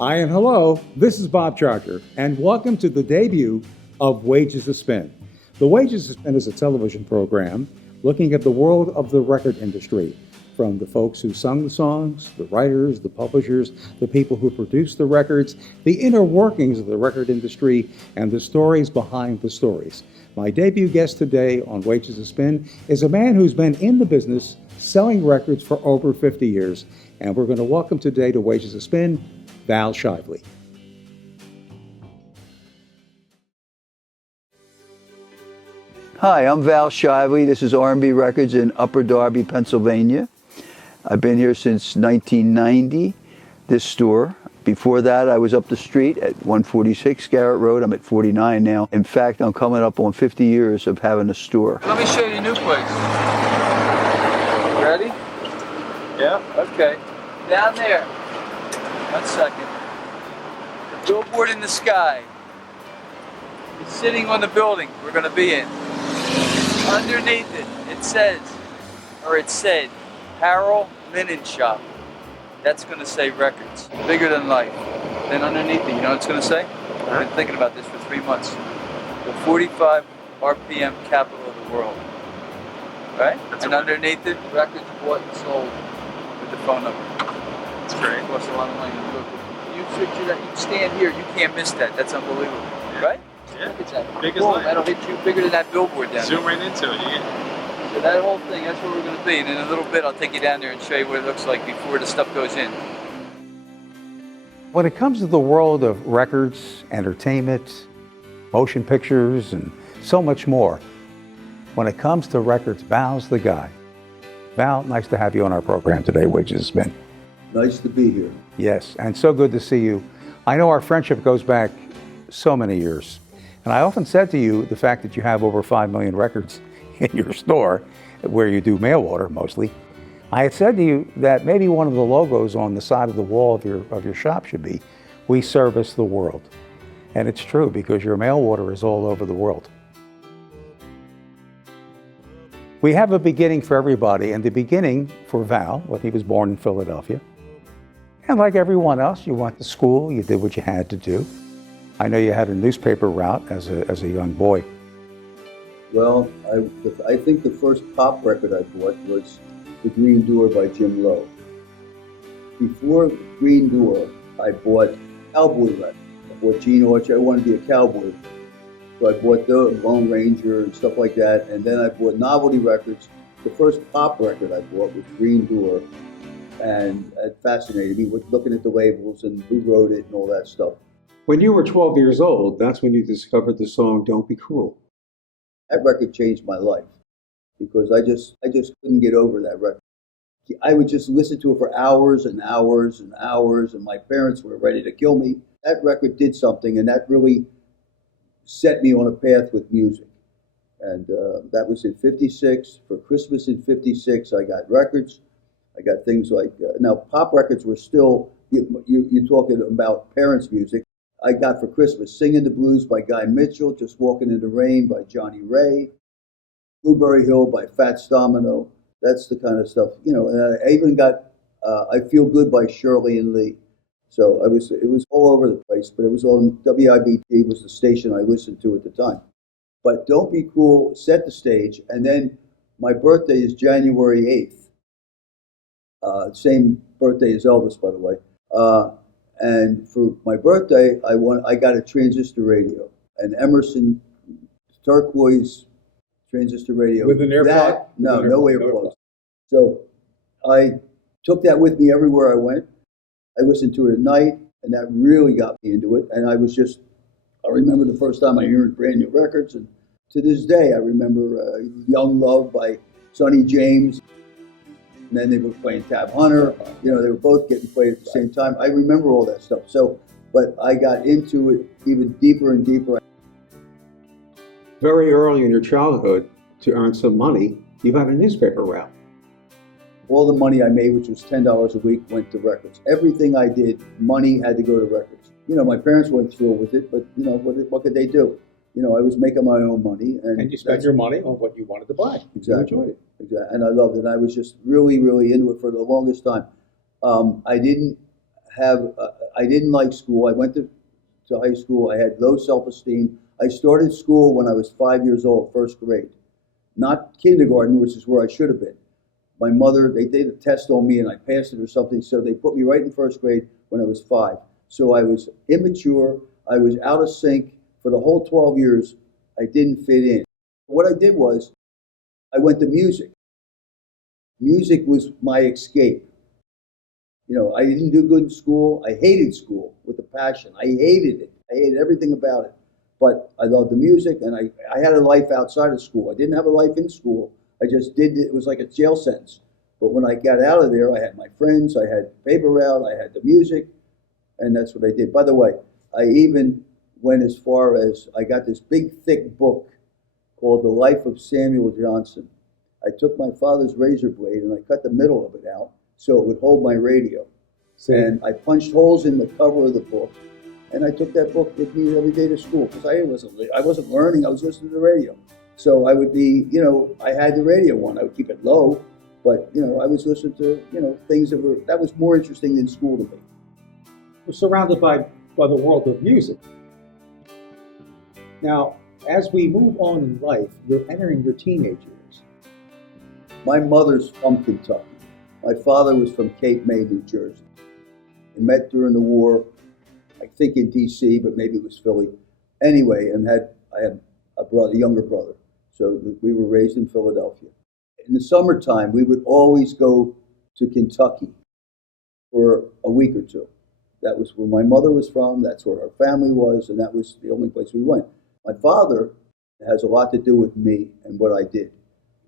Hi and hello, this is Bob Charger, and welcome to the debut of Wages to Spin. The Wages to Spin is a television program looking at the world of the record industry, from the folks who sung the songs, the writers, the publishers, the people who produce the records, the inner workings of the record industry, and the stories behind the stories. My debut guest today on Wages to Spin is a man who's been in the business selling records for over 50 years, and we're going to welcome today to Wages to Spin, Val Shively. Hi, I'm Val Shively. This is R&B Records in Upper Darby, Pennsylvania. I've been here since 1990, this store. Before that, I was up the street at 146 Garrett Road. I'm at 49 now. In fact, I'm coming up on 50 years of having a store. Let me show you a new place. Ready? Yeah. Okay. Down there. 1 second. The billboard in the sky. It's sitting on the building we're going to be in. Underneath it, it says, or it said, Harold Linen Shop. That's going to say records. Bigger than life. Then underneath it, you know what it's going to say? I've been thinking about this for 3 months. The 45 RPM capital of the world. Right? And underneath it, records bought and sold with the phone number. That's great. It costs a lot of money to look. You picture that, you stand here, you can't miss that. That's unbelievable. Yeah. Right? Yeah. Look at that. Big as Boom, life. that'll hit you bigger than that billboard down Zoom there. right into it. So that whole thing, that's where we're going to be. And in a little bit, I'll take you down there and show you what it looks like before the stuff goes in. When it comes to the world of records, entertainment, motion pictures, and so much more, when it comes to records, Val's the guy. Val, nice to have you on our program today, Wages to Spin. Nice to be here. Yes, and so good to see you. I know our friendship goes back so many years. And I often said to you the fact that you have over 5 million records in your store, where you do mail order mostly. I had said to you that maybe one of the logos on the side of the wall of your shop should be, "We service the world." And it's true, because your mail order is all over the world. We have a beginning for everybody, and the beginning for Val, when he was born in Philadelphia. And like everyone else, you went to school, you did what you had to do. I know you had a newspaper route as a young boy. Well, I think the first pop record I bought was The Green Door by Jim Lowe. Before Green Door, I bought cowboy records. I bought Gene Autry. I wanted to be a cowboy. So I bought the Lone Ranger and stuff like that. And then I bought novelty records. The first pop record I bought was Green Door. And it fascinated me with looking at the labels and who wrote it and all that stuff. When you were 12 years old, that's when you discovered the song "Don't Be Cruel." That record changed my life because I just couldn't get over that record. I would just listen to it for hours and hours and hours, and my parents were ready to kill me. That record did something, and that really set me on a path with music. And that was in '56. For Christmas in '56, I got records. I got things like, now pop records were still, you're talking about parents' music. I got for Christmas Singing the Blues by Guy Mitchell, Just Walking in the Rain by Johnny Ray, Blueberry Hill by Fats Domino. That's the kind of stuff, you know. And I even got I Feel Good by Shirley and Lee. So it was all over the place, but it was on WIBT was the station I listened to at the time. But Don't Be Cruel set the stage, and then my birthday is January 8th. Same birthday as Elvis, by the way. And for my birthday, I got a transistor radio, an Emerson turquoise transistor radio. With an ear plug? No ear plugs. So I took that with me everywhere I went. I listened to it at night, and that really got me into it. And I remember the first time I heard brand new records, and to this day, I remember Young Love by Sonny James. And then they were playing Tab Hunter. You know, they were both getting played at the same time. I remember all that stuff. So, but I got into it even deeper and deeper. Very early in your childhood, to earn some money, you had a newspaper route. All the money I made, which was $10 a week, went to records. Everything I did, money had to go to records. You know, my parents weren't thrilled with it, but you know, what could they do? You know, I was making my own money. And you spent your money on what you wanted to buy. Exactly. You enjoyed it. Exactly. And I loved it. And I was just really, really into it for the longest time. I didn't have I didn't like school. I went to high school. I had low self-esteem. I started school when I was 5 years old, first grade. Not kindergarten, which is where I should have been. My mother, they did a test on me and I passed it or something, so they put me right in first grade when I was 5. So I was immature. I was out of sync. For the whole 12 years, I didn't fit in. What I did was, I went to music. Music was my escape. You know, I didn't do good in school. I hated school with a passion. I hated it. I hated everything about it. But I loved the music, and I had a life outside of school. I didn't have a life in school. I just did it. It was like a jail sentence. But when I got out of there, I had my friends, I had paper route, I had the music, and that's what I did. By the way, I even went as far as I got this big, thick book called The Life of Samuel Johnson. I took my father's razor blade and I cut the middle of it out so it would hold my radio. See? And I punched holes in the cover of the book, and I took that book with me every day to school because I wasn't learning. I was listening to the radio. So I would be, you know, I had the radio on. I would keep it low, but you know, I was listening to, you know, things that was more interesting than school to me. We're surrounded by the world of music. Now, as we move on in life, you're entering your teenage years. My mother's from Kentucky. My father was from Cape May, New Jersey. They met during the war, I think in D.C., but maybe it was Philly. Anyway, and I had a younger brother. So we were raised in Philadelphia. In the summertime, we would always go to Kentucky for a week or two. That was where my mother was from, that's where our family was, and that was the only place we went. My father has a lot to do with me and what I did,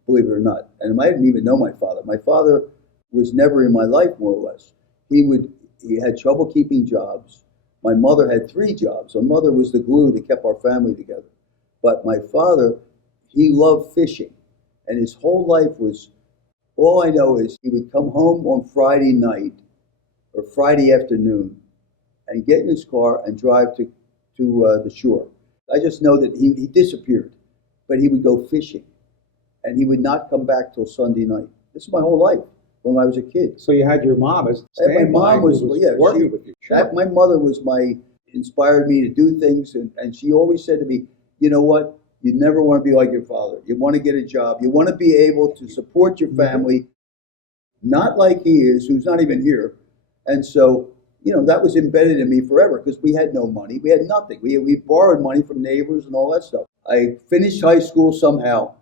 believe it or not. And I didn't even know my father. My father was never in my life, more or less. He had trouble keeping jobs. My mother had 3 jobs. My mother was the glue that kept our family together. But my father, he loved fishing. And his whole life was, all I know is he would come home on Friday night or Friday afternoon and get in his car and drive to the shore. I just know that he disappeared, but he would go fishing. And he would not come back till Sunday night. This is my whole life when I was a kid. So you had your mom as My mom was working with you. Sure. My mother was inspired me to do things, and she always said to me, you know what? You never want to be like your father. You want to get a job. You want to be able to support your family, not like he is, who's not even here. And so, you know, that was embedded in me forever because we had no money. We had nothing. We borrowed money from neighbors and all that stuff. I finished high school somehow,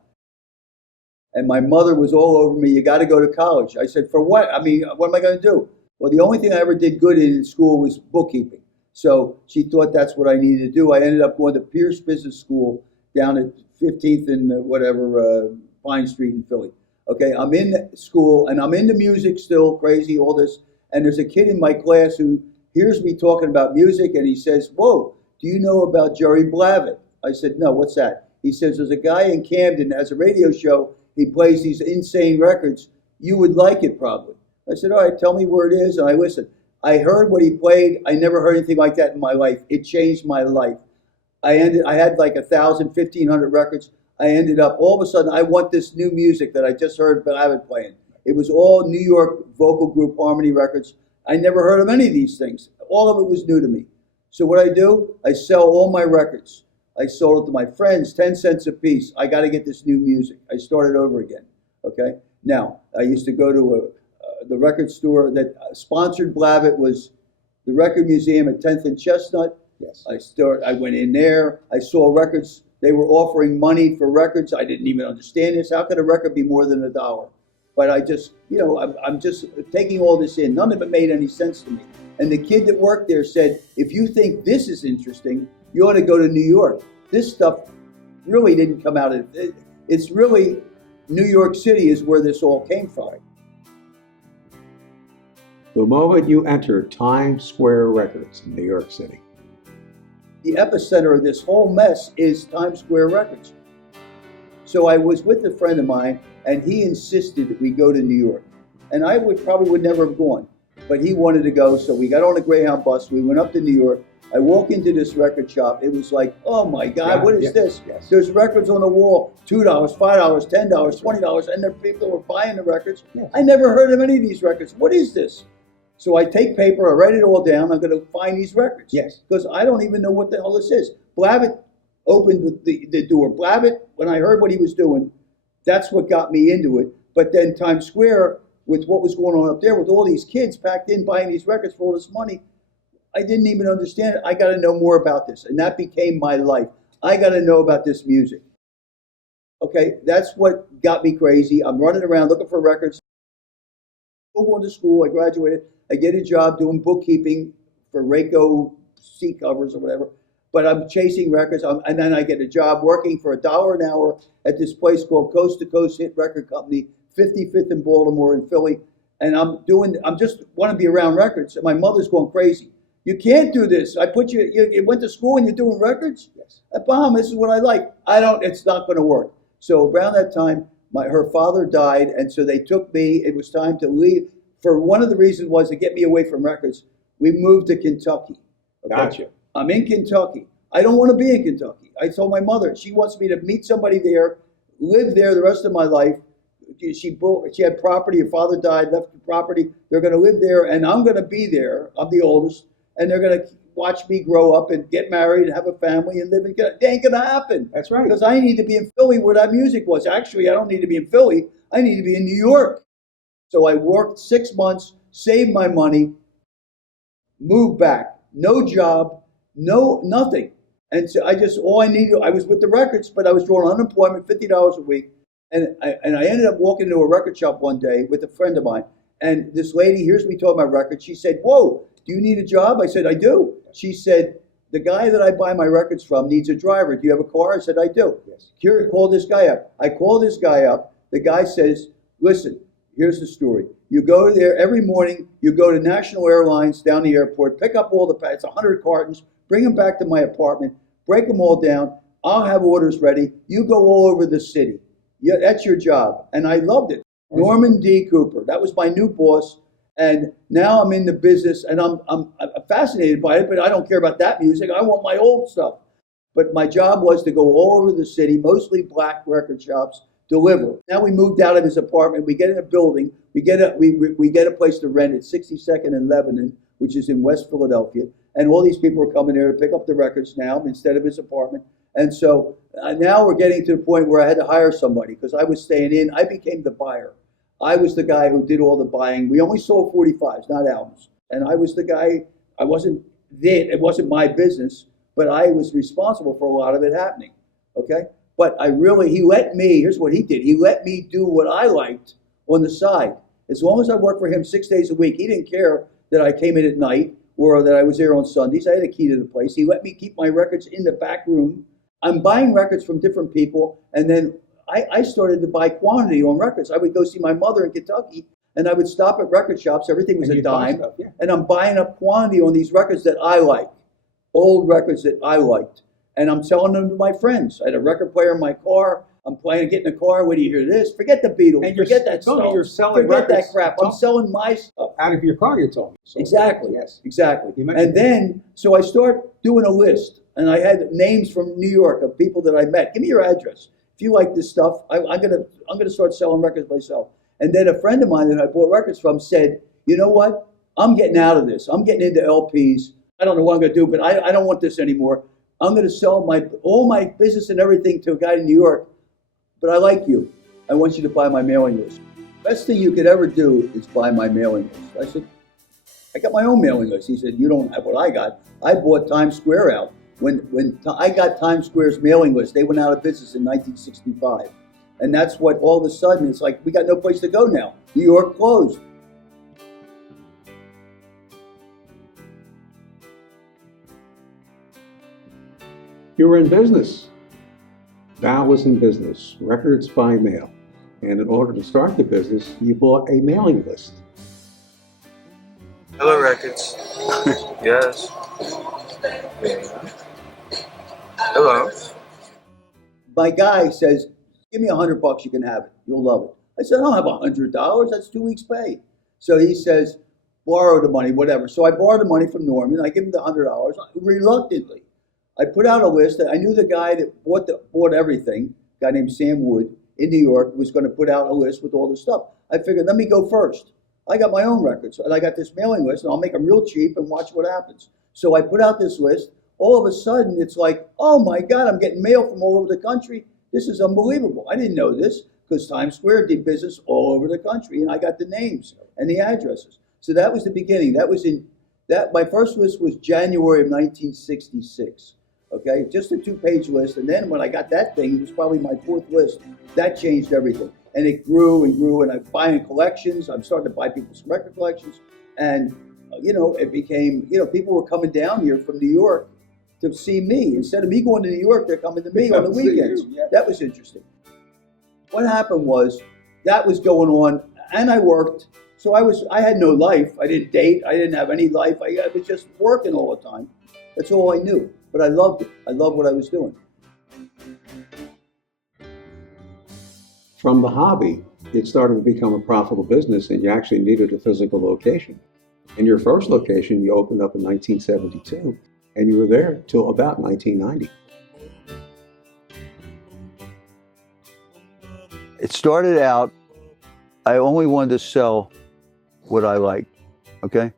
and my mother was all over me. You got to go to college. I said, for what? I mean, what am I going to do? Well, the only thing I ever did good in school was bookkeeping. So she thought that's what I needed to do. I ended up going to Pierce Business School down at 15th and Pine Street in Philly. Okay, I'm in school and I'm into music still, crazy, all this. And there's a kid in my class who hears me talking about music and he says, whoa, do you know about Jerry Blavitt? I said, no, what's that? He says, there's a guy in Camden that has a radio show. He plays these insane records. You would like it probably. I said, all right, tell me where it is. And I listened. I heard what he played. I never heard anything like that in my life. It changed my life. I had like 1,000, 1,500 records. I ended up, all of a sudden, I want this new music that I just heard Blavitt playing. It was all New York vocal group harmony records. I never heard of any of these things. All of it was new to me. So what I do, I sell all my records. I sold it to my friends, 10 cents a piece. I got to get this new music. I started over again. Okay. Now I used to go to the record store that sponsored Blavitt was the Record Museum at 10th and Chestnut. Yes. I went in there. I saw records. They were offering money for records. I didn't even understand this. How could a record be more than $1? But I just, you know, I'm just taking all this in. None of it made any sense to me. And the kid that worked there said, if you think this is interesting, you ought to go to New York. This stuff really didn't come out of it. It's really New York City is where this all came from. The moment you enter Times Square Records in New York City. The epicenter of this whole mess is Times Square Records. So I was with a friend of mine, and he insisted that we go to New York. And I probably would never have gone, but he wanted to go, so we got on a Greyhound bus. We went up to New York. I walk into this record shop. It was like, oh my God, what is this? Yes. There's records on the wall, $2, $5, $10, $20, and there people were buying the records. Yes. I never heard of any of these records. What is this? So I take paper, I write it all down. I'm going to find these records. Yes. Because I don't even know what the hell this is. Blavitt opened the door. Blavitt, when I heard what he was doing, that's what got me into it. But then Times Square, with what was going on up there, with all these kids packed in buying these records for all this money, I didn't even understand it. I got to know more about this. And that became my life. I got to know about this music. Okay, that's what got me crazy. I'm running around looking for records. Still going to school. I graduated. I get a job doing bookkeeping for Rayco seat covers or whatever. But I'm chasing records. And then I get a job working for $1 an hour at this place called Coast to Coast Hit Record Company, 55th in Baltimore and Philly. And I'm just want to be around records. And my mother's going crazy. You can't do this. I put you went to school and you're doing records? Yes. Mom, this is what I like. It's not going to work. So around that time, her father died, and so they took me. It was time to leave. For one of the reasons was to get me away from records. We moved to Kentucky. Okay? Gotcha. I'm in Kentucky. I don't want to be in Kentucky. I told my mother. She wants me to meet somebody there, live there the rest of my life. She had property. Her father died, left the property. They're going to live there, and I'm going to be there. I'm the oldest, and they're going to watch me grow up and get married and have a family and live in Kentucky. It ain't going to happen. That's right. Because I need to be in Philly where that music was. Actually, I don't need to be in Philly. I need to be in New York. So I worked 6 months, saved my money, moved back. No job, nothing. And so all I needed, I was with the records, but I was drawing unemployment, $50 a week. And I ended up walking into a record shop one day with a friend of mine. And this lady hears me talking about records. She said, "Whoa, do you need a job?" I said, "I do." She said, "The guy that I buy my records from needs a driver. Do you have a car?" I said, "I do." Yes. Here, call this guy up. I call this guy up. The guy says, "Listen, here's the story. You go there every morning. You go to National Airlines down the airport, pick up all it's 100 cartons, bring them back to my apartment, break them all down. I'll have orders ready. You go all over the city. Yeah, that's your job." And I loved it. Norman D. Cooper. That was my new boss. And now I'm in the business, and I'm fascinated by it, but I don't care about that music. I want my old stuff. But my job was to go all over the city, mostly black record shops, deliver. Now we moved out of his apartment. We get in a building. We get a place to rent at 62nd and Lebanon, which is in West Philadelphia. And all these people are coming there to pick up the records now instead of his apartment. And so now we're getting to the point where I had to hire somebody because I was staying in. I became the buyer. I was the guy who did all the buying. We only sold 45s, not albums. And I was the guy, I wasn't there. It wasn't my business, but I was responsible for a lot of it happening. Okay? But he let me, here's what he did. He let me do what I liked on the side. As long as I worked for him 6 days a week, he didn't care that I came in at night or that I was there on Sundays. I had a key to the place. He let me keep my records in the back room. I'm buying records from different people, and then I started to buy quantity on records. I would go see my mother in Kentucky, and I would stop at record shops. Everything was a dime. Stuff, yeah. And I'm buying up quantity on these records that I like, old records that I liked. And I'm selling them to my friends. I had a record player in my car. I'm playing, get in the car. What do you hear this? Forget the Beatles. And forget that stuff. You're selling forget records. that crap. I'm selling my stuff. Out of your car, you told me. So, Exactly. Yes. Exactly. You mentioned And then, so I start doing a list. And I had names from New York of people that I met. Give me your address. If you like this stuff, I'm gonna start selling records myself. And then a friend of mine that I bought records from said, "You know what? I'm getting out of this. I'm getting into LPs. I don't know what I'm gonna do, but I don't want this anymore. I'm gonna sell all my business and everything to a guy in New York. But I like you. I want you to buy my mailing list." Best thing you could ever do is buy my mailing list. I said, "I got my own mailing list." He said, "You don't have what I got. I bought Times Square out. When I got Times Square's mailing list, they went out of business in 1965. And that's what all of a sudden, it's like, we got no place to go now. New York closed. You were in business. Val was in business, records by mail. And in order to start the business, you bought a mailing list. Hello, Records. Yes. Yeah. Hello. My guy says, "Give me $100, you can have it. You'll love it." I said, "I don't have $100. That's 2 weeks' pay." So he says, "Borrow the money, whatever." So I borrowed the money from Norman. I give him the $100 reluctantly. I put out a list. I knew the guy that bought everything, a guy named Sam Wood in New York, was going to put out a list with all the stuff. I figured, let me go first. I got my own records, and I got this mailing list, and I'll make them real cheap and watch what happens. So I put out this list. All of a sudden, it's like, oh my God, I'm getting mail from all over the country. This is unbelievable. I didn't know this because Times Square did business all over the country, and I got the names and the addresses. So that was the beginning. My first list was January of 1966. Okay, just a 2-page list, and then when I got that thing, it was probably my 4th list. That changed everything. And it grew and grew, and I'm buying collections. I'm starting to buy people's record collections. And, it became, people were coming down here from New York to see me. Instead of me going to New York, they're coming to me on the weekends. Yeah. That was interesting. What happened was that was going on, and I worked. So I had no life. I didn't date. I didn't have any life. I was just working all the time. That's all I knew. But I loved it. I loved what I was doing. From the hobby, it started to become a profitable business, and you actually needed a physical location. And your first location you opened up in 1972, and you were there till about 1990. It started out, I only wanted to sell what I liked, okay?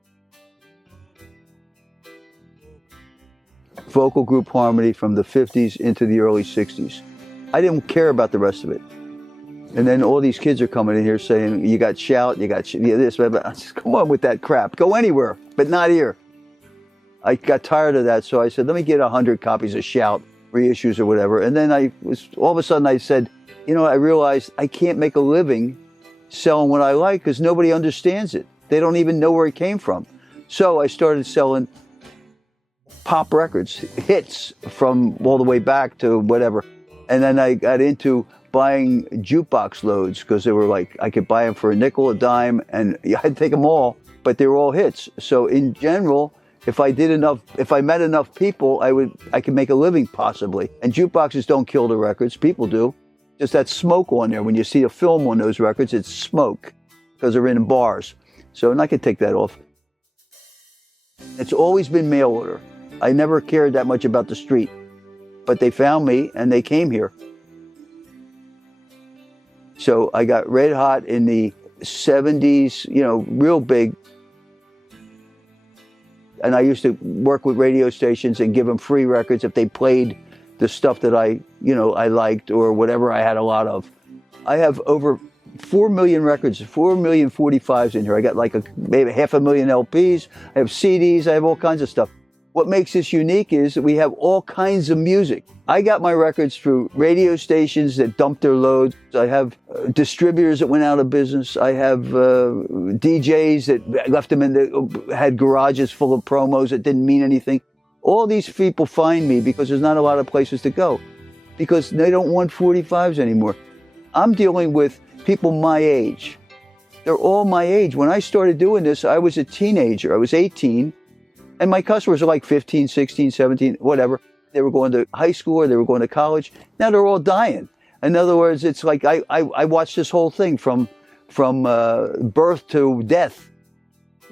Vocal group harmony from the 50s into the early 60s. I didn't care about the rest of it. And then all these kids are coming in here saying, you got shout, you got this, blah, blah. I said, come on with that crap. Go anywhere, but not here. I got tired of that, so I said, let me get 100 copies of Shout, reissues or whatever. And then all of a sudden I said, I realized I can't make a living selling what I like because nobody understands it. They don't even know where it came from. So I started selling pop records, hits from all the way back to whatever. And then I got into buying jukebox loads because they were like, I could buy them for a nickel, a dime, and I'd take them all, but they were all hits. So in general, if I met enough people, I could make a living possibly. And jukeboxes don't kill the records, people do. Just that smoke on there. When you see a film on those records, it's smoke because they're in bars. So, and I could take that off. It's always been mail order. I never cared that much about the street, but they found me and they came here. So I got red hot in the 70s, real big. And I used to work with radio stations and give them free records if they played the stuff that I liked or whatever I had a lot of. I have over 4 million records, 4 million 45s in here. I got like maybe 500,000 LPs. I have CDs. I have all kinds of stuff. What makes this unique is that we have all kinds of music. I got my records through radio stations that dumped their loads. I have distributors that went out of business. I have DJs that left them had garages full of promos that didn't mean anything. All these people find me because there's not a lot of places to go because they don't want 45s anymore. I'm dealing with people my age. They're all my age. When I started doing this, I was a teenager. I was 18. And my customers are like 15, 16, 17, whatever. They were going to high school or they were going to college. Now they're all dying. In other words, it's like I watched this whole thing from birth to death.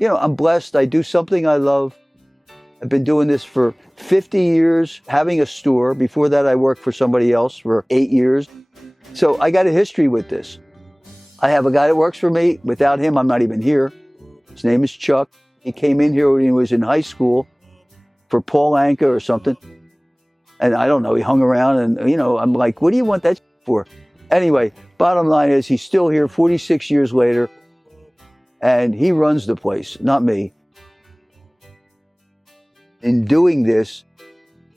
I'm blessed. I do something I love. I've been doing this for 50 years, having a store. Before that, I worked for somebody else for 8 years. So I got a history with this. I have a guy that works for me. Without him, I'm not even here. His name is Chuck. He came in here when he was in high school for Paul Anka or something. And I don't know, he hung around and, I'm like, what do you want that for? Anyway, bottom line is he's still here 46 years later and he runs the place, not me. In doing this,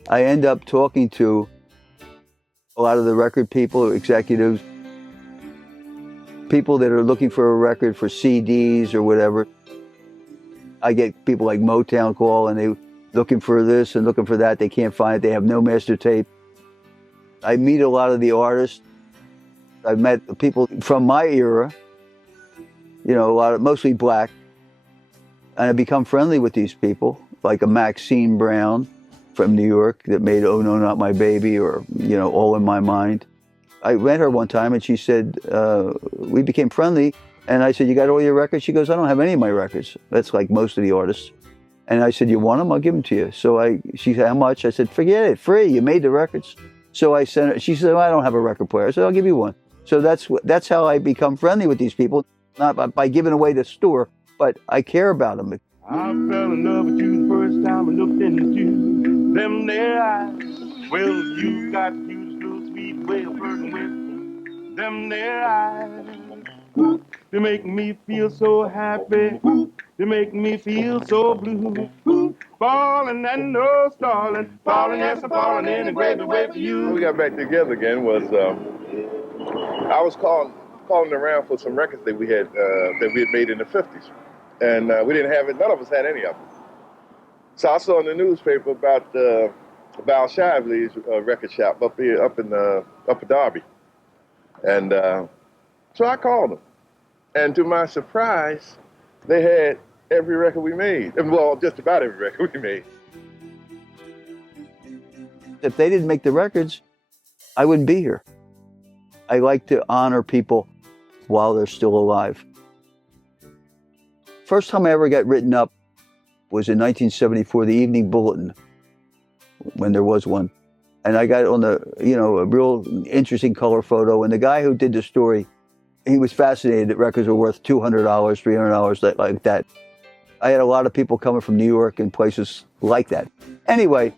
I end up talking to a lot of the record people, executives, people that are looking for a record for CDs or whatever. I get people like Motown call and they looking for this and looking for that. They can't find it. They have no master tape. I meet a lot of the artists. I've met people from my era, mostly black. And I become friendly with these people, like a Maxine Brown from New York that made Oh No Not My Baby or, All in My Mind. I met her one time and she said, we became friendly. And I said, you got all your records? She goes, I don't have any of my records. That's like most of the artists. And I said, you want them? I'll give them to you. So she said, how much? I said, forget it, free. You made the records. So I sent her. She said, well, I don't have a record player. I said, I'll give you one. So that's how I become friendly with these people. not by giving away the store, but I care about them. I fell in love with you the first time I looked into you. Them there eyes. Well, you got you this little sweet way of flirting with them there eyes. They make me feel so happy. They make me feel so blue. Falling and no stalling. Falling, yes, I'm falling in a great way for you. When we got back together again was I was calling around for some records that we had made in the 50s. And we didn't have it. None of us had any of them. So I saw in the newspaper about Shively's record shop up in Upper Darby, and so I called them. And to my surprise, they had every record we made. Well, just about every record we made. If they didn't make the records, I wouldn't be here. I like to honor people while they're still alive. First time I ever got written up was in 1974, the Evening Bulletin, when there was one. And I got on a real interesting color photo. And the guy who did the story, he was fascinated that records were worth $200, $300, like that. I had a lot of people coming from New York and places like that. Anyway,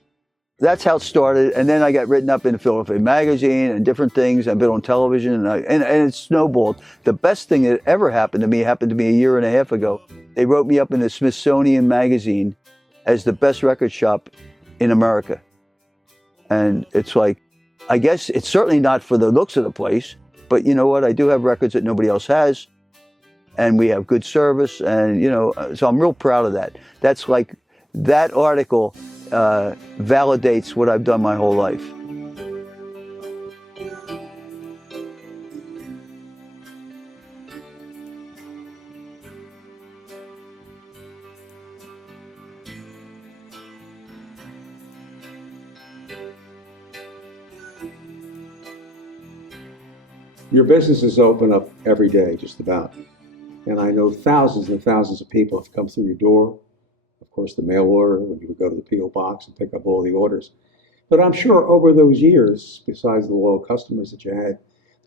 that's how it started. And then I got written up in Philadelphia Magazine and different things. I've been on television and it snowballed. The best thing that ever happened to me happened to me a year and a half ago. They wrote me up in the Smithsonian Magazine as the best record shop in America. And it's like, I guess it's certainly not for the looks of the place, but you know what? I do have records that nobody else has. And we have good service. And, so I'm real proud of that. That's like, that article validates what I've done my whole life. Your businesses open up every day, just about. And I know thousands and thousands of people have come through your door. Of course, the mail order, when you would go to the P.O. box and pick up all the orders. But I'm sure over those years, besides the loyal customers that you had,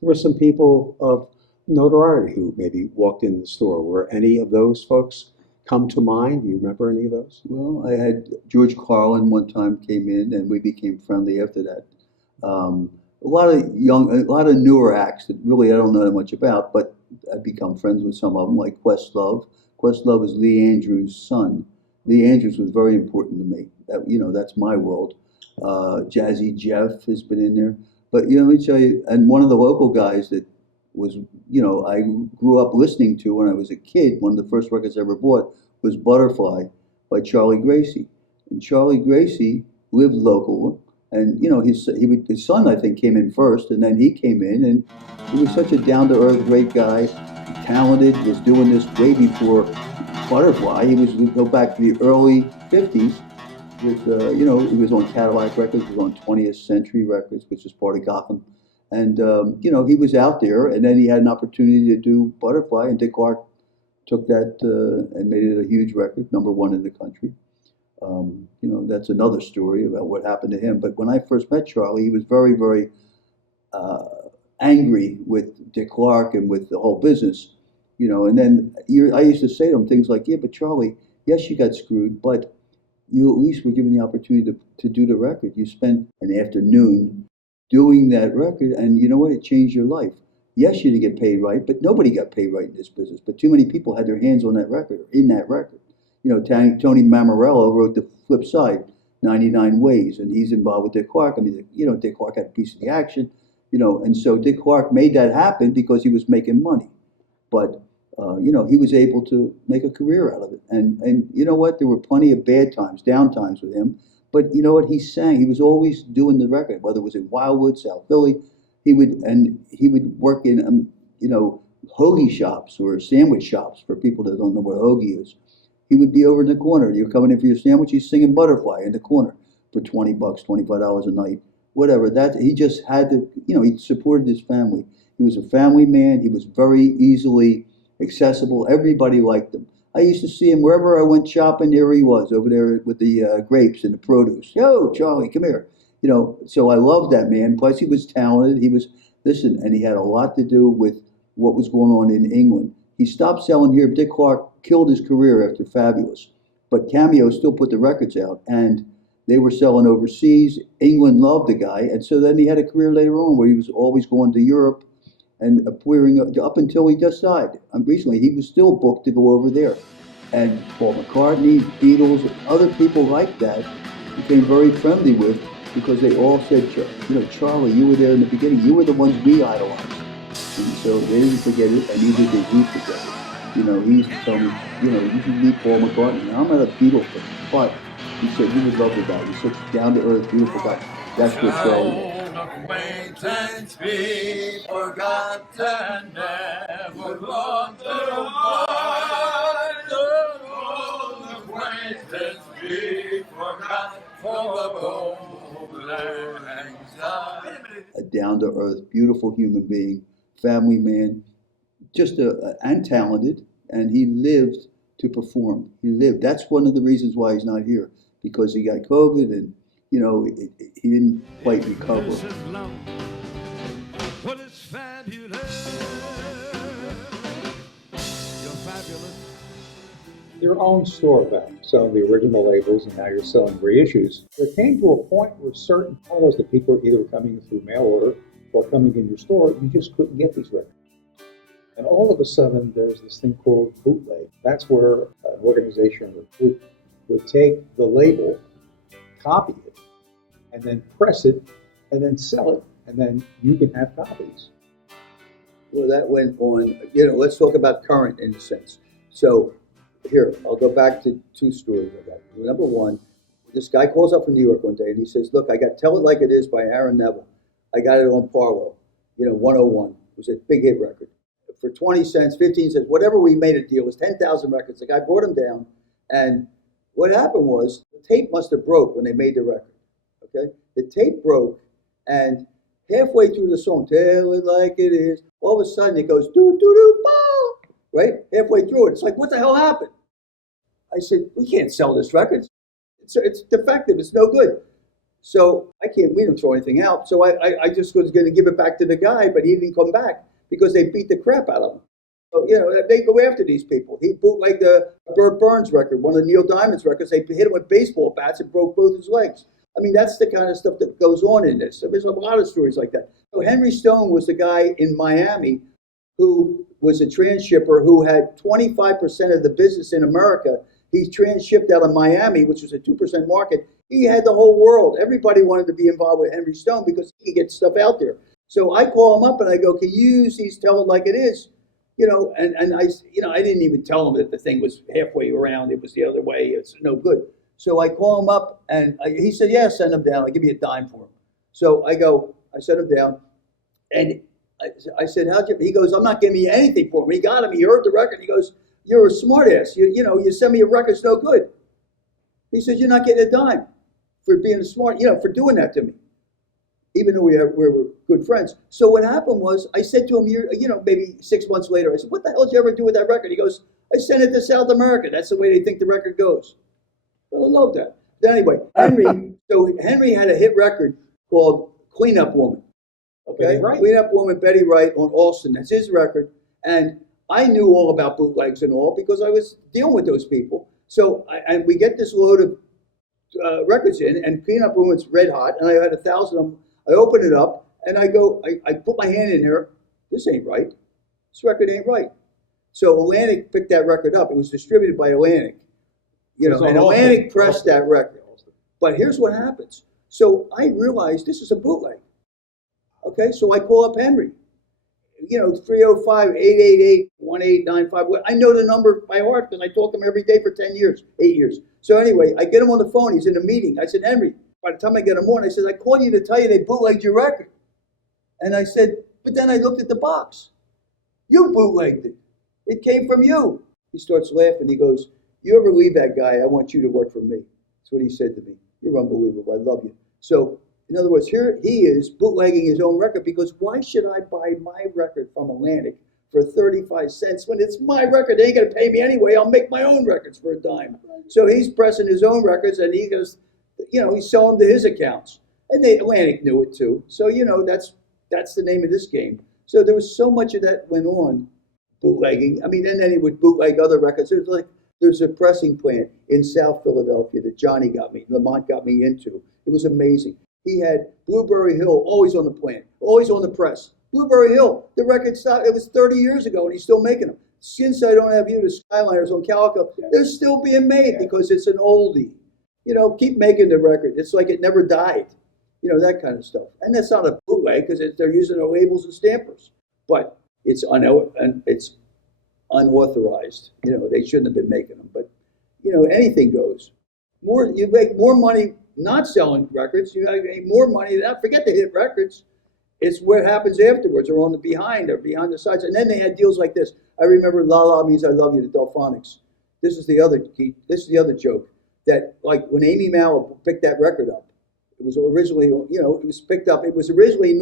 there were some people of notoriety who maybe walked in the store. Were any of those folks come to mind? Do you remember any of those? Well, I had George Carlin one time came in, and we became friendly after that. A lot of newer acts that really I don't know that much about, but I've become friends with some of them, like Questlove. Questlove is Lee Andrews' son. Lee Andrews was very important to me. That's my world. Jazzy Jeff has been in there. But, let me tell you, and one of the local guys that was, I grew up listening to when I was a kid, one of the first records I ever bought was Butterfly by Charlie Gracie. And Charlie Gracie lived local. And, his son, I think, came in first, and then he came in, and he was such a down-to-earth, great guy, talented, was doing this way before Butterfly. He go back to the early 50s with, he was on Cadillac Records, he was on 20th Century Records, which is part of Gotham. And, he was out there, and then he had an opportunity to do Butterfly, and Dick Clark took that and made it a huge record, #1 in the country. That's another story about what happened to him. But when I first met Charlie, he was very, very angry with Dick Clark and with the whole business, And then I used to say to him things like, "Yeah, but Charlie, yes, you got screwed, but you at least were given the opportunity to do the record. You spent an afternoon doing that record, and you know what? It changed your life. Yes, you didn't get paid right, but nobody got paid right in this business. But too many people had their hands on that record, or in that record. Tony Mammarello wrote the flip side, 99 Ways, and he's involved with Dick Clark. I mean, Dick Clark had a piece of the action, and so Dick Clark made that happen because he was making money. But, he was able to make a career out of it. And you know what? There were plenty of bad times, down times with him. But you know what? He sang. He was always doing the record, whether it was in Wildwood, South Philly. He would work in, hoagie shops or sandwich shops for people that don't know what a hoagie is. He would be over in the corner. You're coming in for your sandwich. He's singing Butterfly in the corner for $20, $25 a night, whatever. He just had to, he supported his family. He was a family man. He was very easily accessible. Everybody liked him. I used to see him wherever I went shopping. There he was over there with the grapes and the produce. Yo, Charlie, come here. So I loved that man. Plus, he was talented. And he had a lot to do with what was going on in England. He stopped selling here. Dick Clark killed his career after Fabulous, but Cameo still put the records out, and they were selling overseas. England loved the guy, and so then he had a career later on where he was always going to Europe and appearing up until he just died. Recently, he was still booked to go over there. And Paul McCartney, Beatles, and other people like that became very friendly with, because they all said, Charlie, you were there in the beginning. You were the ones we idolized. And so they didn't forget it, and neither did we forget it. He used to tell me, you should meet Paul McCartney. Now, I'm not a Beatle fan, but he said, you would love the guy. He's such a down-to-earth, beautiful guy. That's what Charlie was. Acquaintance be forgotten, never want to mind. Old acquaintance be forgotten, for old lang syne. A down-to-earth, beautiful human being, family man, and talented, and he lived to perform. He lived. That's one of the reasons why he's not here, because he got COVID and he didn't quite recover. Your own store back, selling the original labels, and now you're selling reissues. There came to a point where certain titles that people were either coming through mail order or coming in your store, you just couldn't get these records. And all of a sudden, there's this thing called bootleg. That's where an organization or group would take the label, copy it, and then press it, and then sell it, and then you can have copies. Well, that went on, let's talk about current in a sense. So here, I'll go back to two stories of that. Number one, this guy calls up from New York one day and he says, look, I got Tell It Like It Is by Aaron Neville. I got it on Parlo, 101. It was a big hit record. For 20 cents, 15 cents, whatever we made a deal, it was 10,000 records. The guy brought them down, and what happened was the tape must have broke when they made the record. Okay? The tape broke, and halfway through the song, Tell It Like It Is, all of a sudden it goes, doo-doo-doo-ba, right? Halfway through it. It's like, what the hell happened? I said, we can't sell this record. It's defective. It's no good. So we don't throw anything out. So I just was going to give it back to the guy, but he didn't come back because they beat the crap out of him. So, they go after these people. He bootlegged the Burt Burns record, one of Neil Diamond's records. They hit him with baseball bats and broke both his legs. I mean, that's the kind of stuff that goes on in this. There's a lot of stories like that. So Henry Stone was the guy in Miami who was a transshipper who had 25% of the business in America. He transshipped out of Miami, which was a 2% market. He had the whole world. Everybody wanted to be involved with Henry Stone because he could get stuff out there. So I call him up and I go, can you use these Tell It Like It Is? And I didn't even tell him that the thing was halfway around. It was the other way. It's no good. So I call him up and he said, yeah, send him down. I'll give you a dime for him. So I sent him down and I said, he goes, I'm not giving you anything for him. He got him. He heard the record. He goes, you're a smart ass. You send me a record, it's no good. He says, you're not getting a dime for being smart, for doing that to me, even though we were good friends. So what happened was, I said to him, maybe 6 months later, I said, what the hell did you ever do with that record? He goes, I sent it to South America. That's the way they think the record goes. Well, I love that. But anyway, Henry had a hit record called Cleanup Woman. Okay, Cleanup Woman, Betty Wright on Alston. That's his record. And I knew all about bootlegs and all because I was dealing with those people. So we get this load of records in, and Cleanup Woman's red hot, and I had 1,000 of them. I open it up, and I put my hand in there. This ain't right. This record ain't right. So Atlantic picked that record up. It was distributed by Atlantic. And Atlantic pressed that record. But here's what happens. So I realized this is a bootleg. Okay, so I call up Henry. 305-888-1895. I know the number by heart because I talk to him every day for 10 years, 8 years. So anyway, I get him on the phone. He's in a meeting. I said, Henry, by the time I get him on, I said, I called you to tell you they bootlegged your record. And I said, but then I looked at the box. You bootlegged it. It came from you. He starts laughing. He goes, you ever leave that guy, I want you to work for me. That's what he said to me. You're unbelievable. I love you. So, in other words, here he is bootlegging his own record because why should I buy my record from Atlantic for 35 cents when it's my record? They ain't going to pay me anyway. I'll make my own records for a dime. So he's pressing his own records and he goes, he's selling them to his accounts. And Atlantic knew it too. So, that's the name of this game. So there was so much of that went on. bootlegging. I mean, and then he would bootleg other records. There's a pressing plant in South Philadelphia that Johnny Lamont got me into. It was amazing. He had Blueberry Hill always on the plant, always on the press. Blueberry Hill, the record stopped. It was 30 years ago, and he's still making them. Since I Don't Have You, the Skyliners on Calico, they're still being made because it's an oldie. Keep making the record. It's like it never died. That kind of stuff. And that's not a bootleg because they're using their labels and stampers. But it's unauthorized. They shouldn't have been making them. But, anything goes. You make more money not selling records. You make more money. Forget the hit records. It's what happens afterwards, or on the behind, or behind the sides. And then they had deals like this. I remember La La Means I Love You to Delphonics. This is the other joke. That, like, when Amy Mallett picked that record up, it was originally, it was picked up. It was originally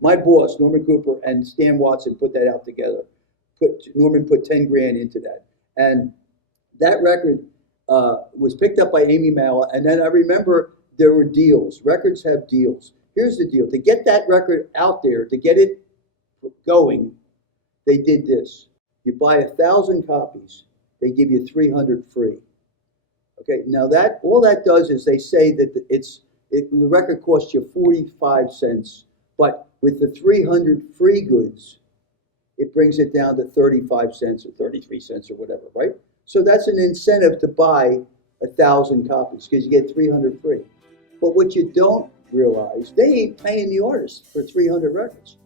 my boss, Norman Cooper, and Stan Watson put that out together. Norman put 10 grand into that. And that record was picked up by Amy Mallett. And then I remember there were deals. Records have deals. Here's the deal. To get that record out there, to get it going, they did this. You buy 1,000 copies, they give you 300 free. Okay, now all that does is they say that the record costs you 45 cents, but with the 300 free goods, it brings it down to 35 cents or 33 cents or whatever, right? So that's an incentive to buy 1,000 copies because you get 300 free. But what you don't realize, they ain't paying the artist for 300 records.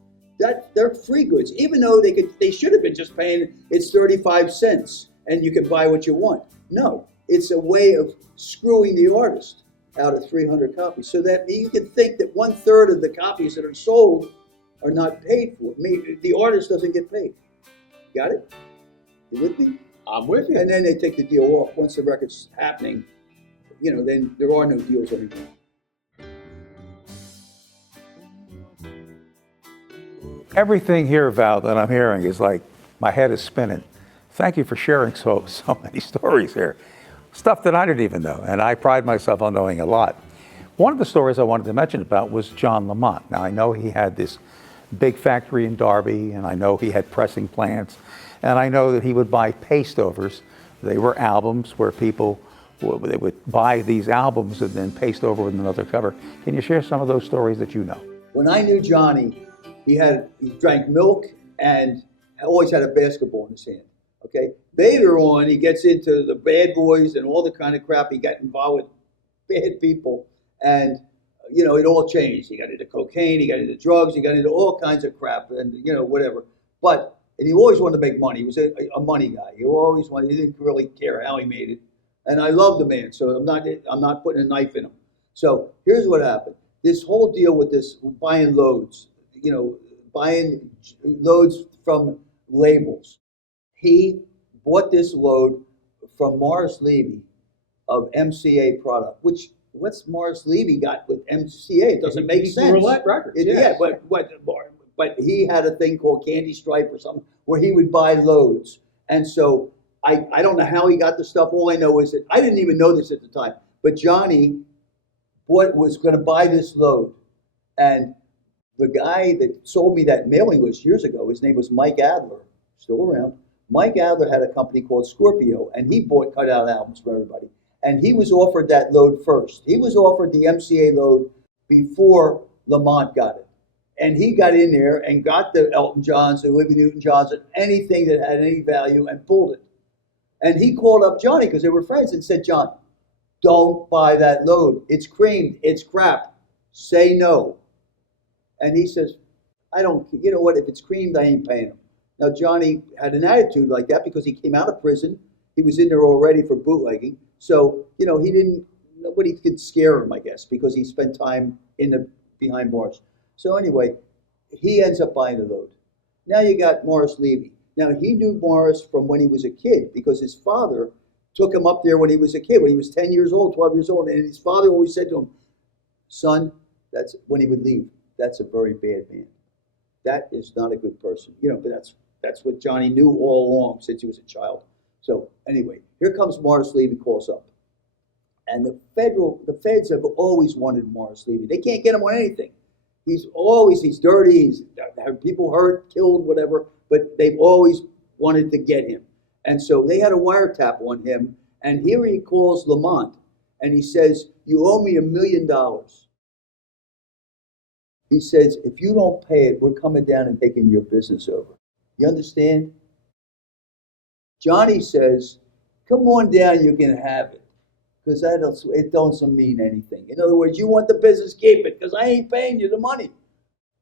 They're free goods, even though they should have been just paying it's 35 cents and you can buy what you want. No, it's a way of screwing the artist out of 300 copies. So that you can think that 1/3 of the copies that are sold are not paid for. The artist doesn't get paid. Got it? You with me? I'm with you. And then they take the deal off once the record's happening. Then there are no deals anymore. Everything here, Val, that I'm hearing is like my head is spinning. Thank you for sharing so many stories here. Stuff that I didn't even know, and I pride myself on knowing a lot. One of the stories I wanted to mention about was John Lamont. Now, I know he had this big factory in Derby, and I know he had pressing plants, and I know that he would buy paste overs. They were albums where people they would buy these albums and then paste over with another cover. Can you share some of those stories that you know? When I knew Johnny, he drank milk and always had a basketball in his hand. Okay. Later on, he gets into the bad boys and all the kind of crap. He got involved with bad people, and it all changed. He got into cocaine, he got into drugs, he got into all kinds of crap, and whatever. And he always wanted to make money. He was a money guy. He always wanted. He didn't really care how he made it, and I love the man. So I'm not putting a knife in him. So here's what happened. This whole deal with this buying loads, buying loads from labels. He bought this load from Morris Levy of MCA product, which what's Morris Levy got with MCA? It doesn't make sense. Roulette Records, Yeah, but he had a thing called Candy Stripe or something where he would buy loads. And so I don't know how he got the stuff. All I know is that I didn't even know this at the time. But Johnny was going to buy this load. And the guy that sold me that mailing list years ago, his name was Mike Adler, still around. Mike Adler had a company called Scorpio, and he bought cutout albums for everybody. And he was offered that load first. He was offered the MCA load before Lamont got it. And he got in there and got the Elton Johns, the Olivia Newton-Johns, and anything that had any value and pulled it. And he called up Johnny because they were friends and said, John, don't buy that load. It's creamed. It's crap. Say no. And he says, you know what? If it's creamed, I ain't paying him. Now, Johnny had an attitude like that because he came out of prison. He was in there already for bootlegging. So, nobody could scare him, I guess, because he spent time behind bars. So anyway, he ends up buying the load. Now you got Morris Levy. Now, he knew Morris from when he was a kid because his father took him up there when he was a kid, when he was 10 years old, 12 years old. And his father always said to him, son, that's when he would leave, that's a very bad man. That is not a good person. But that's what Johnny knew all along since he was a child. So anyway, here comes Morris Levy, calls up. And the feds have always wanted Morris Levy. They can't get him on anything. He's dirty, he's had people hurt, killed, whatever, but they've always wanted to get him. And so they had a wiretap on him. And here he calls Lamont and he says, "You owe me $1 million." He says, "If you don't pay it, we're coming down and taking your business over." You understand? Johnny says, "Come on down, you can have it. Because it doesn't mean anything. In other words, you want the business, keep it, because I ain't paying you the money."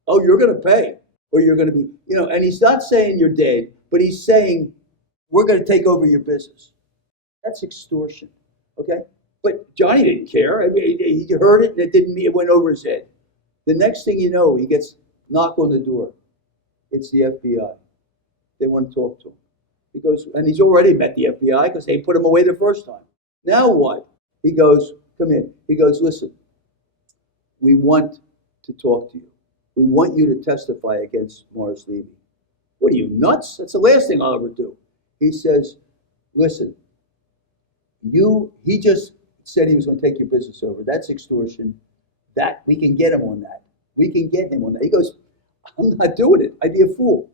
"Oh, you're going to pay, or you're going to be," and he's not saying you're dead, but he's saying, "We're going to take over your business." That's extortion, okay? But Johnny didn't care. I mean, he heard it, and it went over his head. The next thing you know, he gets knocked on the door. It's the FBI. They want to talk to him. He goes, and he's already met the FBI because they put him away the first time. Now what? He goes, "Come in." He goes, "Listen, we want to talk to you. We want you to testify against Morris Levy." "What are you, nuts? That's the last thing I'll ever do." He says, "Listen, he just said he was going to take your business over. That's extortion. That we can get him on that. We can get him on that." He goes, "I'm not doing it. I'd be a fool."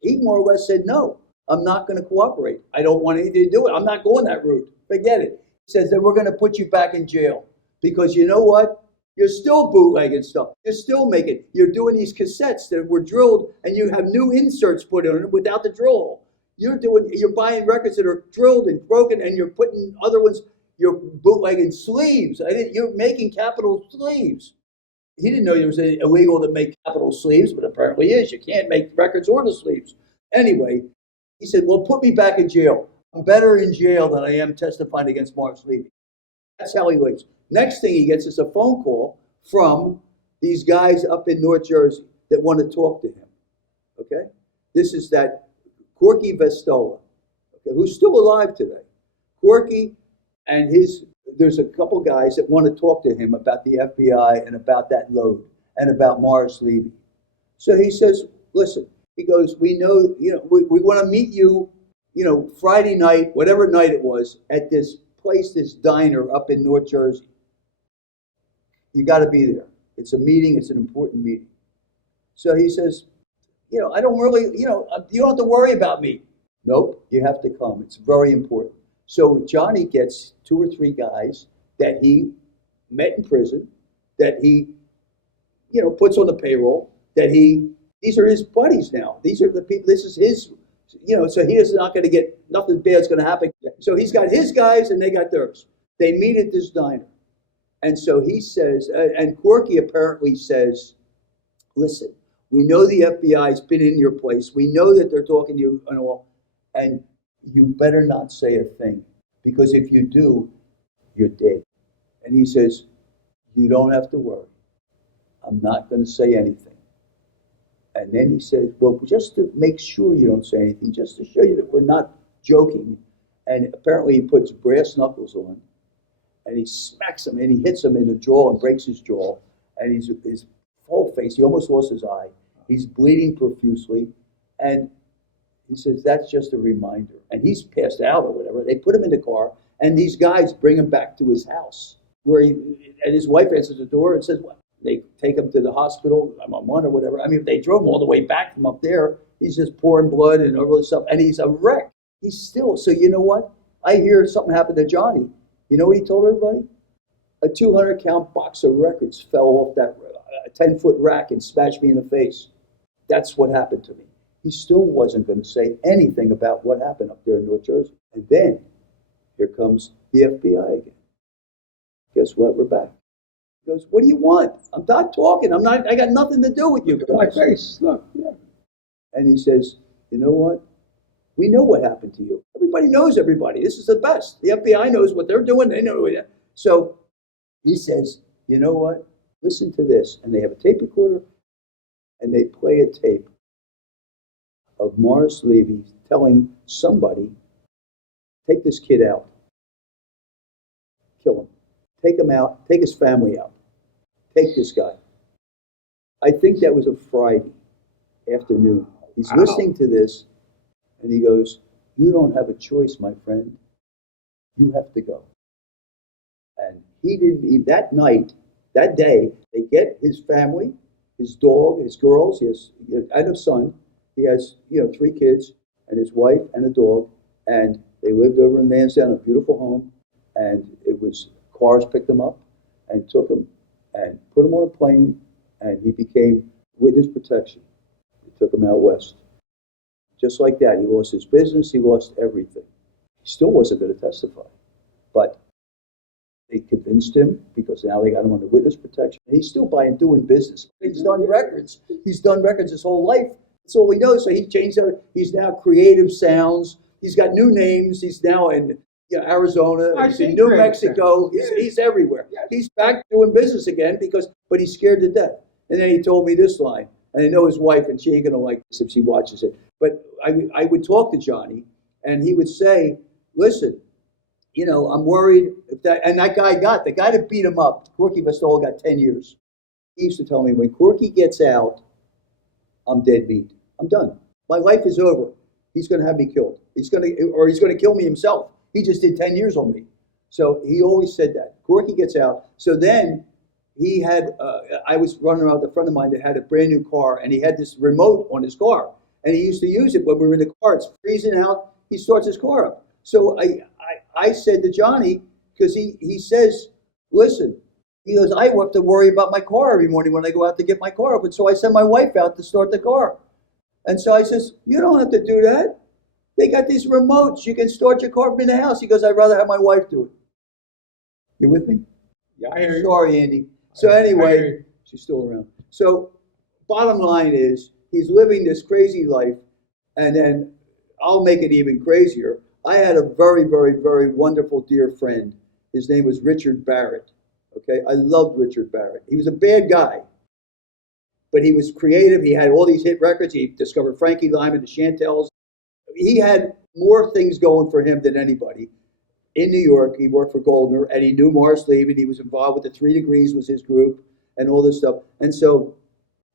He more or less said, "No, I'm not going to cooperate. I don't want anything to do it. I'm not going that route. Forget it." He says, "Then we're going to put you back in jail because you know what? You're still bootlegging stuff. You're still you're doing these cassettes that were drilled and you have new inserts put in it without the drill hole. You're buying records that are drilled and broken and you're putting other ones, you're bootlegging sleeves. You're making capital sleeves." He didn't know it was illegal to make capital sleeves, but apparently is. You can't make records or the sleeves. Anyway, he said, "Well, put me back in jail. I'm better in jail than I am testifying against Morris Levy." That's how he lives. Next thing he gets is a phone call from these guys up in North Jersey that want to talk to him. Okay? This is that Corky Vestola, okay, who's still alive today. Corky and there's a couple guys that want to talk to him about the FBI and about that load and about Morris Levy. So he says, "Listen," he goes, "we know, we want to meet you, Friday night, whatever night it was, at this place, this diner up in North Jersey. You got to be there. It's a meeting. It's an important meeting." So he says, "I don't really, you don't have to worry about me." "Nope, you have to come. It's very important." So Johnny gets 2 or 3 guys that he met in prison, that he, puts on the payroll, these are his buddies now. These are the people, this is his, so he is not going to get, nothing bad's going to happen. So he's got his guys and they got theirs. They meet at this diner. And so he says, and Corky apparently says, "Listen, we know the FBI's been in your place. We know that they're talking to you and all, and you better not say a thing, because if you do, you're dead." And he says, "You don't have to worry. I'm not going to say anything." And then he says, "Well, just to make sure you don't say anything, just to show you that we're not joking." And apparently he puts brass knuckles on, and he smacks him, and he hits him in the jaw and breaks his jaw. And his whole face, he almost lost his eye. He's bleeding profusely. And he says, "That's just a reminder." And he's passed out or whatever. They put him in the car, and these guys bring him back to his house, and his wife answers the door and says, "What?" They take him to the hospital, I'm on one or whatever. I mean, they drove him all the way back from up there. He's just pouring blood and all this stuff, and he's a wreck. He's still, so you know what? I hear something happened to Johnny. You know what he told everybody? A 200-count box of records fell off that 10-foot rack and smashed me in the face. That's what happened to me. He still wasn't going to say anything about what happened up there in North Jersey. And then here comes the FBI again. Guess what? We're back. He goes, "What do you want? I'm not talking. I got nothing to do with you guys." My face, look, yeah. And he says, "You know what? We know what happened to you. Everybody knows everybody. This is the best. The FBI knows what they're doing. They know it." So he says, "You know what? Listen to this." And they have a tape recorder, and they play a tape of Morris Levy telling somebody, "Take this kid out. Kill him. Take him out. Take his family out. Take this guy." I think that was a Friday afternoon. He's listening to this, and he goes, "You don't have a choice, my friend. You have to go." And he didn't, that night, that day, they get his family, his dog, his girls, he has and a son. He has, 3 kids. and his wife and a dog, and they lived over in Mansdown, a beautiful home, and it was cars picked him up and took him and put him on a plane, and he became witness protection. They took him out west. Just like that, he lost his business, he lost everything. He still wasn't going to testify, but they convinced him because now they got him under witness protection. He's still doing business. He's done records. He's done records his whole life. That's all he knows. So he changed it. He's now Creative Sounds. He's got new names. He's now in Arizona. He's in New Mexico. He's everywhere. He's back doing business again but he's scared to death. And then he told me this line, and I know his wife, and she ain't gonna like this if she watches it. But I would talk to Johnny, and he would say, "Listen, I'm worried if that." And that guy the guy that beat him up, Corky Vastola, got 10 years. He used to tell me, when Corky gets out, I'm dead meat. I'm done. My life is over. He's going to have me killed. He's going to kill me himself. He just did 10 years on me. So he always said that. Corky gets out. So then he had, I was running around with a friend of mine that had a brand new car, and he had this remote on his car. And he used to use it when we were in the car. It's freezing out. He starts his car up. So I said to Johnny, because he says, listen, he goes, I have to worry about my car every morning when I go out to get my car. But so I send my wife out to start the car. And so I says, you don't have to do that. They got these remotes. You can start your car from in the house. He goes, I'd rather have my wife do it. You with me? Yeah, I hear you. Sorry, Andy. So anyway, she's still around. So bottom line is, he's living this crazy life. And then I'll make it even crazier. I had a very, very, very wonderful dear friend. His name was Richard Barrett. Okay, I loved Richard Barrett. He was a bad guy, but he was creative. He had all these hit records. He discovered Frankie Lyman, the Chantels. He had more things going for him than anybody. In New York, he worked for Goldner, and he knew Morris Levy. He was involved with the 3 Degrees, was his group, and all this stuff. And so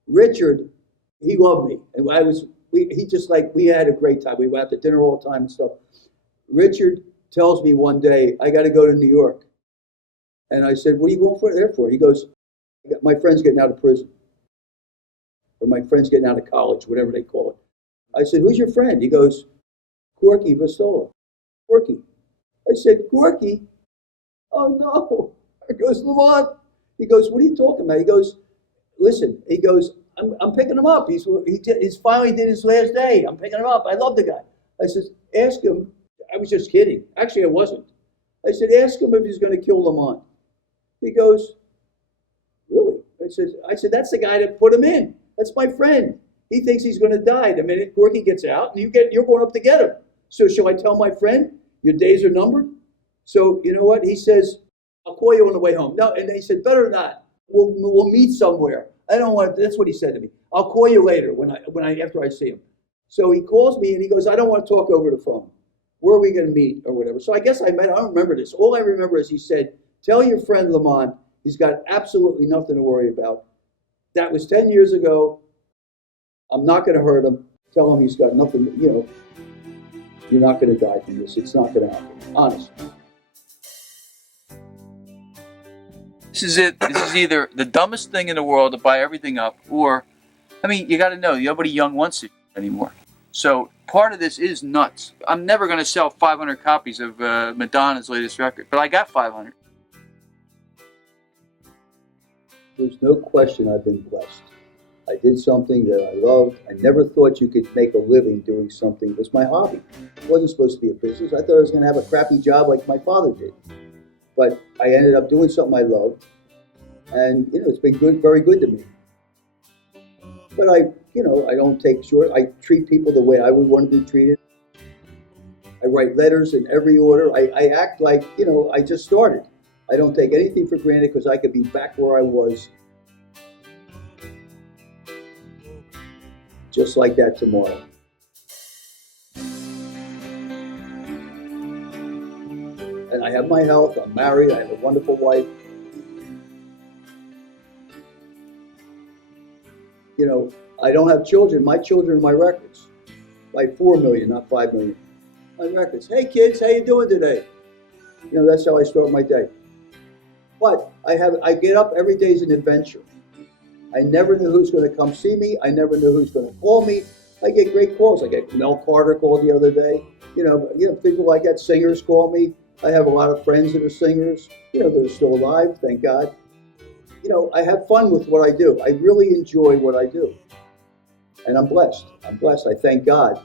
Richard, he loved me, and we had a great time. We went out to dinner all the time and stuff. Richard tells me one day, I got to go to New York. And I said, what are you going there for? He goes, my friend's getting out of prison. Or my friend's getting out of college, whatever they call it. I said, who's your friend? He goes, Corky Vastola. Corky. I said, Corky? Oh, no. I goes, Lamont. He goes, what are you talking about? He goes, listen. He goes, I'm picking him up. He's finally did his last day. I'm picking him up. I love the guy. I said, ask him. I was just kidding. Actually, I wasn't. I said, ask him if he's going to kill Lamont. He goes, really? I said, that's the guy that put him in. That's my friend. He thinks he's going to die the minute Corky gets out, and you're going up to get him. So shall I tell my friend, your days are numbered? So you know what? He says, I'll call you on the way home. No, and he said, better not. We'll meet somewhere. I don't want to, that's what he said to me. I'll call you later after I see him. So he calls me and he goes, I don't want to talk over the phone. Where are we going to meet or whatever? So I guess I don't remember this. All I remember is he said, tell your friend Lamont he's got absolutely nothing to worry about. That was 10 years ago. I'm not going to hurt him. Tell him he's got nothing, you're not going to die from this. It's not going to happen. Honest. This is it. This is either the dumbest thing in the world to buy everything up, or, you got to know, nobody young wants it anymore. So part of this is nuts. I'm never going to sell 500 copies of Madonna's latest record, but I got 500. There's no question I've been blessed. I did something that I loved. I never thought you could make a living doing something. It was my hobby. It wasn't supposed to be a business. I thought I was going to have a crappy job like my father did. But I ended up doing something I loved. And, it's been good, very good to me. But I don't take short. I treat people the way I would want to be treated. I write letters in every order. I act like, I just started. I don't take anything for granted because I could be back where I was just like that tomorrow. And I have my health. I'm married. I have a wonderful wife. I don't have children. My children are my records. Like 4 million, not 5 million. My records. Hey kids, how you doing today? That's how I start my day. But I get up every day is an adventure. I never knew who's going to come see me. I never knew who's going to call me. I get great calls. I get Mel Carter called the other day. People I get, singers call me. I have a lot of friends that are singers. They're still alive, thank God. I have fun with what I do. I really enjoy what I do. And I'm blessed. I'm blessed. I thank God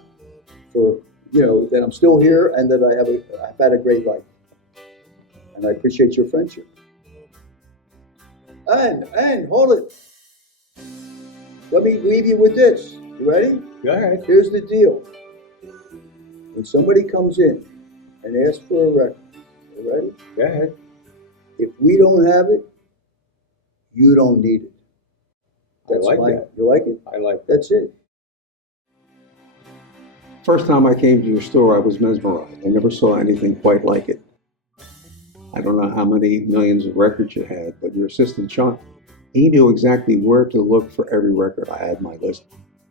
for, that I'm still here and that I've had a great life. And I appreciate your friendship. And hold it. Let me leave you with this. You ready? Go ahead. Here's the deal. When somebody comes in and asks for a record, you ready? Go ahead. If we don't have it, you don't need it. I like that. You like it? I like that. That's it. First time I came to your store, I was mesmerized. I never saw anything quite like it. I don't know how many millions of records you had, but your assistant, Sean, he knew exactly where to look for every record I had on my list.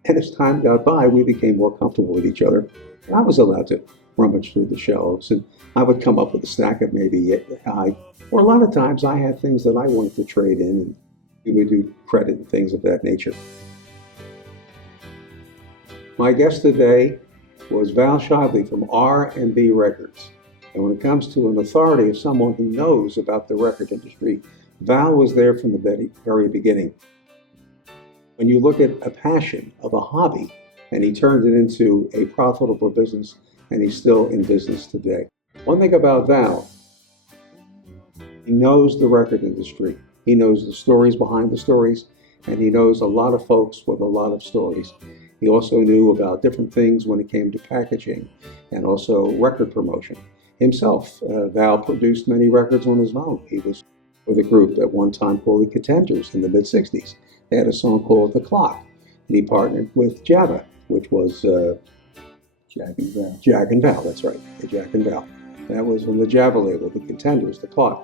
And as time got by, we became more comfortable with each other. And I was allowed to rummage through the shelves, and I would come up with a stack of maybe or a lot of times I had things that I wanted to trade in, and we would do credit and things of that nature. My guest today was Val Shively from R&B Records. And when it comes to an authority of someone who knows about the record industry, Val was there from the very beginning. When you look at a passion of a hobby, and he turned it into a profitable business, and he's still in business today. One thing about Val, he knows the record industry. He knows the stories behind the stories, and he knows a lot of folks with a lot of stories. He also knew about different things when it came to packaging and also record promotion. Himself, Val produced many records on his own. He was with a group at one time called the Contenders in the mid-'60s. They had a song called The Clock, and he partnered with Java, which was Jack and Val. Jack and Val, that's right, Jack and Val. That was on the Java label, the Contenders, The Clock.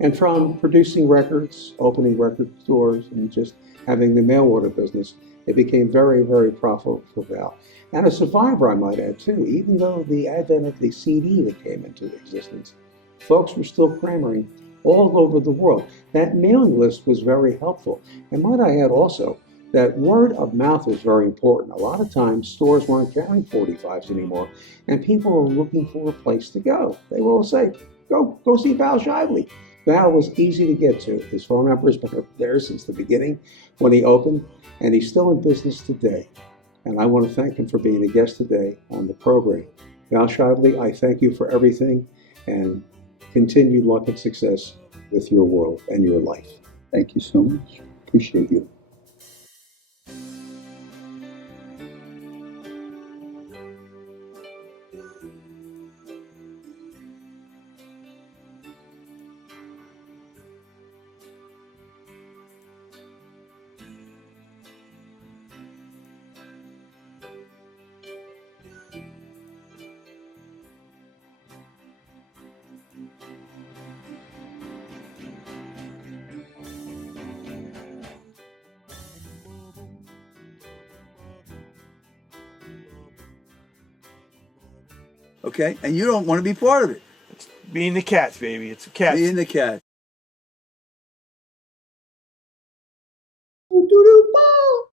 And from producing records, opening record stores, and just having the mail order business, it became very, very profitable for Val. And a survivor, I might add, too. Even though the advent of the CD that came into existence, folks were still clamoring all over the world. That mailing list was very helpful. And might I add also, that word of mouth is very important. A lot of times, stores weren't carrying 45s anymore, and people were looking for a place to go. They will say, go see Val Shively. Val was easy to get to. His phone number has been there since the beginning when he opened, and he's still in business today. And I want to thank him for being a guest today on the program. Val Shively, I thank you for everything, and continued luck and success with your world and your life. Thank you so much. Appreciate you. Okay, and you don't want to be part of it. Being the cats, baby. It's a cat. Being the cat.